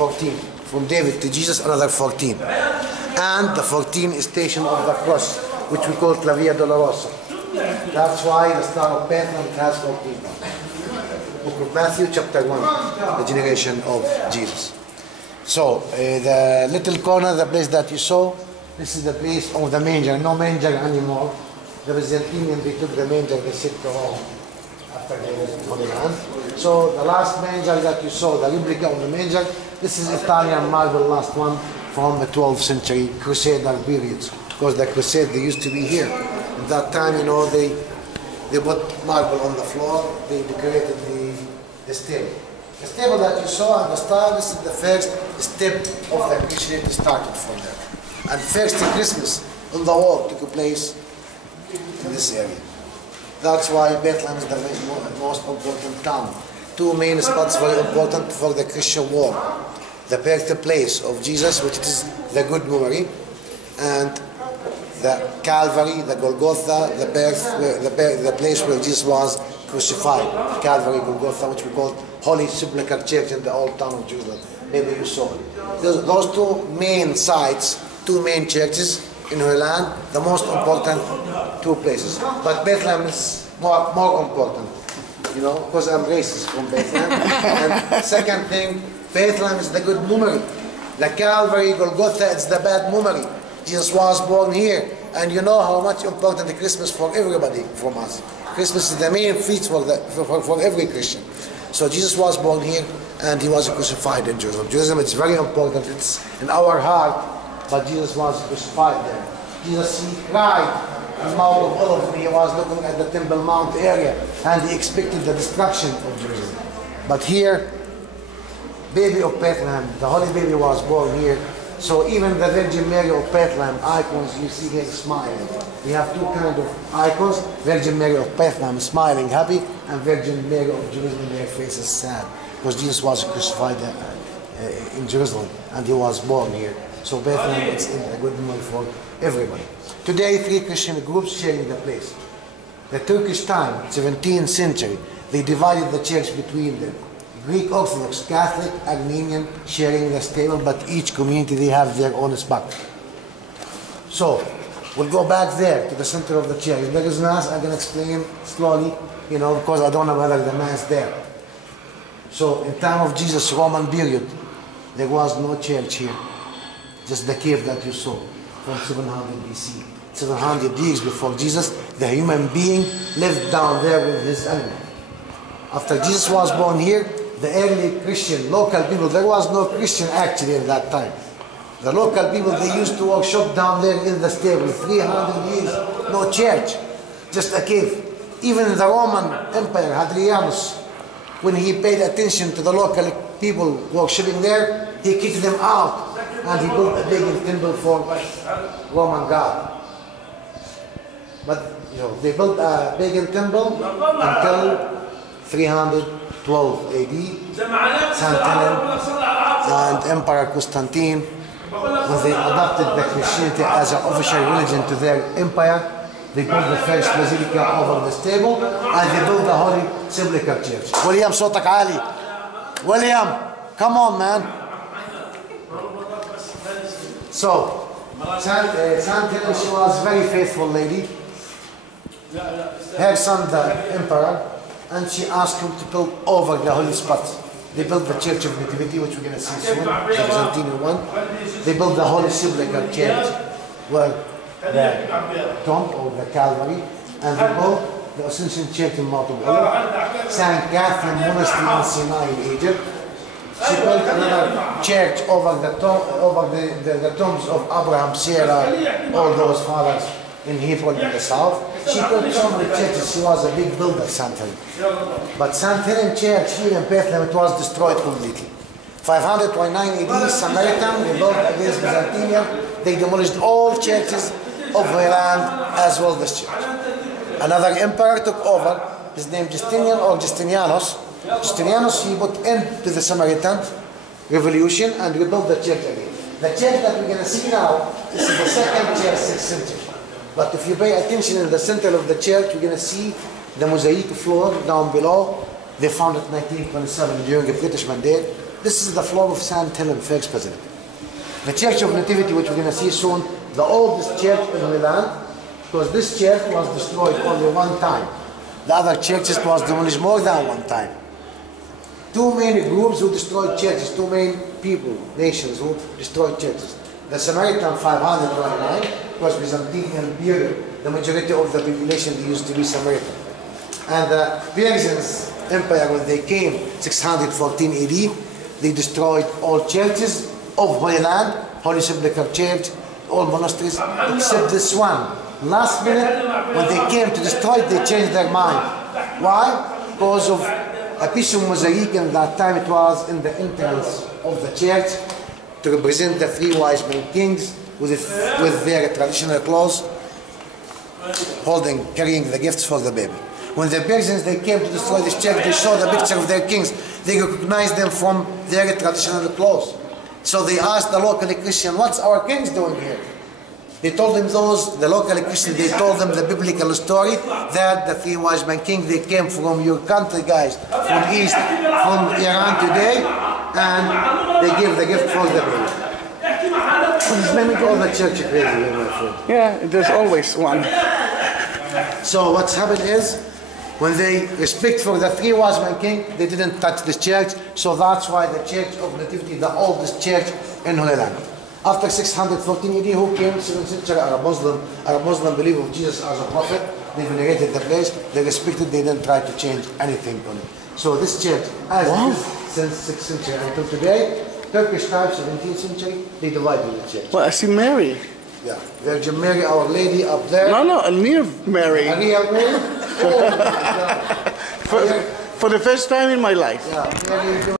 14. From David to Jesus, another 14. And the 14 is Station of the Cross, which we call La Via Dolorosa. That's why the Star of Bethlehem has 14. Book of Matthew, chapter 1, the generation of Jesus. So, the little corner, the place that you saw, this is the place of the manger. No manger anymore. The Byzantines, they took the manger, they said to home after they left Holy Land. So, the last manger that you saw, the replica of the manger, this is Italian marble, last one from the 12th century Crusader periods. Because the Crusade, they used to be here. At that time, you know, they put marble on the floor, they decorated the stable. The stable that you saw at the start, this is the first step of the Christianity started from there. And first Christmas on the wall took place in this area. That's why Bethlehem is the most important town. Two main spots very important for the Christian war. The birthplace of Jesus, which is the Good Memory, and the Calvary, the Golgotha, the place where Jesus was crucified. Calvary, Golgotha, which we call Holy Sepulchre Church in the old town of Jerusalem. Maybe you saw it. Those two main sites, two main churches in Holy Land, the most important two places. But Bethlehem is more important, you know, because I'm racist from Bethlehem. And second thing, Bethlehem is the good memory. The Calvary, Golgotha, it's the bad memory. Jesus was born here, and you know how much important the Christmas for everybody from us. Christmas is the main feast for every Christian. So Jesus was born here, and he was crucified in Jerusalem. Jerusalem, it's very important. It's in our heart, but Jesus was crucified there. Jesus, he cried in Mount of Olives. He was looking at the Temple Mount area, and he expected the destruction of Jerusalem. But here, baby of Bethlehem, the Holy Baby was born here. So even the Virgin Mary of Bethlehem icons you see here smiling. We have two kinds of icons, Virgin Mary of Bethlehem smiling, happy, and Virgin Mary of Jerusalem, their faces sad. Because Jesus was crucified in Jerusalem, and he was born here. So Bethlehem is a good memory for everybody. Today, three Christian groups sharing the place. The Turkish time, 17th century, they divided the church between them. Greek Orthodox, Catholic, Armenian, sharing the stable, but each community, they have their own spot. So, we'll go back there to the center of the church. If there is Mass, I'm going to explain slowly, you know, because I don't know whether the Mass there. So, in time of Jesus' Roman period, there was no church here. Just the cave that you saw from 700 BC. 700 years before Jesus, the human being lived down there with his animal. After Jesus was born here, the early Christian, local people, there was no Christian actually at that time. The local people, they used to worship down there in the stable, 300 years, no church, just a cave. Even the Roman Empire, Hadrianus, when he paid attention to the local people worshiping there, he kicked them out, and he built a big temple for Roman God. But you know, they built a pagan temple until 312 AD, St. Helen and Emperor Constantine, when they adopted the Christianity as an official religion to their empire, they built the first basilica over the stable, and they built the Holy Sepulchre Church. William, صوتك عالي. William, come on, man. So, St. Helen, she was a very faithful lady. Her son, the emperor, and she asked him to build over the holy spot. They built the Church of Nativity, which we're going to see soon, the Byzantine one. They built the Holy Sepulchre Church, where the tomb or the Calvary, and they built the Ascension Church in Mount of Olives, St. Catherine Monastery in Sinai in Egypt. She built another church over the tombs of Abraham, Sarah, all those fathers in Hebron in the south. She built so many churches. She was a big builder, St. Helen. But St. Helen Church here in Bethlehem, it was destroyed completely. 529 AD, Samaritan rebelled against Byzantium. They demolished all churches of the land as well as this church. Another emperor took over. His name Justinian or Justinianus. Justinianus, he put end to the Samaritan revolution and rebuilt the church again. The church that we're going to see now is the second church, 6th century. But if you pay attention in the center of the church, you're going to see the mosaic floor down below. They found it in 1927 during the British mandate. This is the floor of St. Helen, first Basilica. The Church of Nativity, which we're going to see soon, the oldest church in Holy Land, because this church was destroyed only one time. The other churches was demolished more than one time. Two main groups who destroyed churches, two main people, nations who destroyed churches. The Samaritan 529 was Byzantine period. The majority of the population they used to be Samaritan. And the Persians Empire, when they came 614 AD, they destroyed all churches of Holy Land, Holy Sepulchre Church, all monasteries, except this one. Last minute, when they came to destroy it, they changed their mind. Why? Because of a piece of mosaic, and that time it was in the entrance of the church to represent the three wise men kings with their traditional clothes, carrying the gifts for the baby. When the Persians they came to destroy this church, they saw the picture of their kings. They recognized them from their traditional clothes. So they asked the local Christian, "What's our kings doing here?" They told them the local Christians, they told them the biblical story that the three wise men kings, they came from your country, guys, from east, from Iran today, and they gave the gift for the baby. All the church crazy here, my friend. Yeah, there's always one. So what's happened is, when they respect for the three wise men king, they didn't touch this church. So that's why the Church of Nativity, the oldest church in Holy Land. After 614 AD, who came? 7th century, Arab Muslim believe of Jesus as a prophet. They venerated the place. They respected. They didn't try to change anything on it. So this church, as it is since 6th century until today, Turkish time, 17th century, they divided the church. Well, I see Mary. Yeah, Virgin Mary, Our Lady up there. No, a near Mary. A real Mary. Oh my God. For the first time in my life. Yeah, Mary.